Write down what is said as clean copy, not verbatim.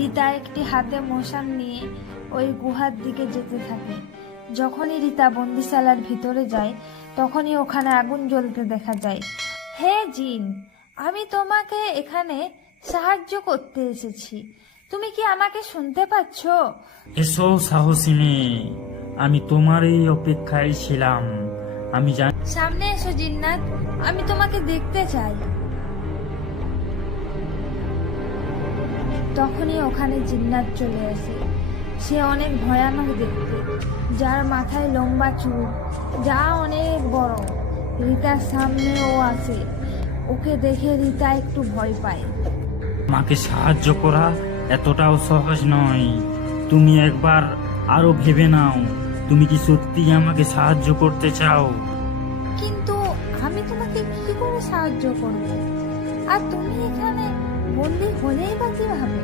রীতা একটি হাতে মশাল নিয়ে ওই গুহার দিকে যেতে থাকে। যখনই রীতা বন্দিশালার ভিতরে যায় তখনই ওখানে আগুন জ্বলতে দেখা যায়। হে জিন, আমি তোমাকে এখানে সাহায্য করতে এসেছি, তুমি কি আমাকে শুনতে পাচ্ছ? এসো সাহসী মেয়ে, আমি তোমার এই অপেক্ষায় ছিলাম। আমি জানি সামনে এসো জিন্নাত, আমি তোমাকে দেখতে চাই। তখনই ওখানে জিন্নাত চলে আসে। সে অনেক ভয়ানক দেখতে, যার মাথায় লম্বা চুল, যা অনেক বড়। রীতার সামনে ও আসে। ওকে দেখে রীতা একটু ভয় পায়। আমাকে সাহায্য করা এতটাও সহজ নয়। তুমি একবার আরো ভেবে নাও, তুমি কি সত্যি আমাকে সাহায্য করতে চাও? কিন্তু আমি তোমাকে কি করে সাহায্য করব? আর তুমি এখানে বন্দি হলেই বা কিভাবে?